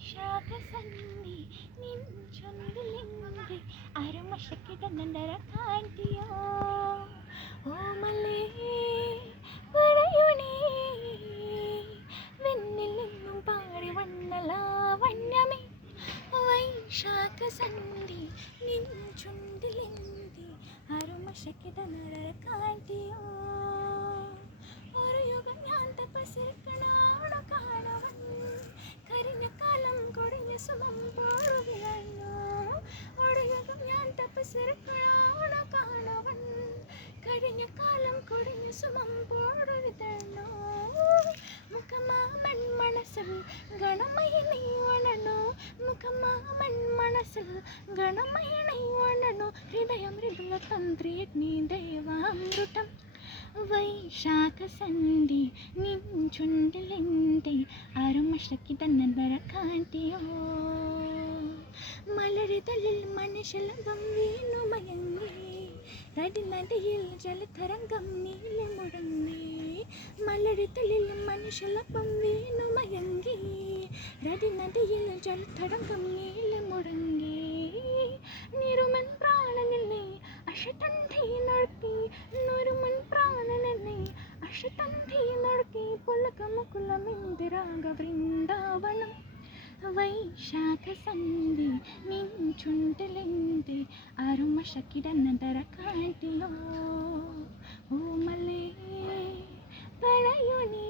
ವೈಶಾಖ ಸಂಧಿ ನಿಂಚೊಂದಿಲಿಂದೆ ಅರಮಶಕ್ಕಿದ ನಂದರ ಕಾಂತಿಯೋ ഓമലേ പറയുനീ വെണ്ണിലെന്നും പാടി വണ്ണലാവണ്യമേ വൈശാഖ സന്ധി നിൻചുണ്ടിലെന്തി അരുമശക്കിത നടര കാട്ടിയോ ഒരു യുഗം ഞാൻ തപസ്സിരിക്കണാണോ കാണവൻ കരിഞ്ഞ കാലം കൊടിഞ്ഞ സുഖം പോറുകയാണോ ഒരു യുഗം ഞാൻ തപസ്സിരിക്കണാണോ കാണവൻ കഴിഞ്ഞ കാലം കൊടിഞ്ഞ സുഖം പോടുവിതണോ മുഖമാമൻ മനസ്സിൽ ഗണമയണി വണനോ മുഖമാമൻ മനസ്സിൽ ഗണമയണി വണനോ ഹൃദയം മൃദുല തന്ത്രിയഗ്നി ദേവാമൃതം വൈശാഖ സന്ധി നിൻചുണ്ടിലെന്തി അരുമശക്കിത നന്ദര കാന്തിയോ മലരിതളിൽ മനുഷ്യലകം വീണു മയങ്ങി നദിയിൽ ജലതരംഗം നീല മുഴങ്ങി മലരിതളിൽ മനുഷ്യലകം വീണു മയങ്ങി നദിയിൽ ജലതരംഗം നീല മുഴങ്ങി നിരുമൻ പ്രാണനെന്നെ അശതന്ധി നടത്തി നൊരുമൻ പ്രാണനെന്നെ അശതന്ധി നടത്തി പുലകമുകുലമിന്ദിരാഗ വൃന്ദാവനം ವೈಶಾಖ ಸಂಧಿ ನಿಂಚುಂಟಲೆಂದೆ ಅರುಮಶಕಿದ ನಂದರ ಕಾಂತಿಯೋ ಓಮಲೇ ಪಳೆಯುನಿ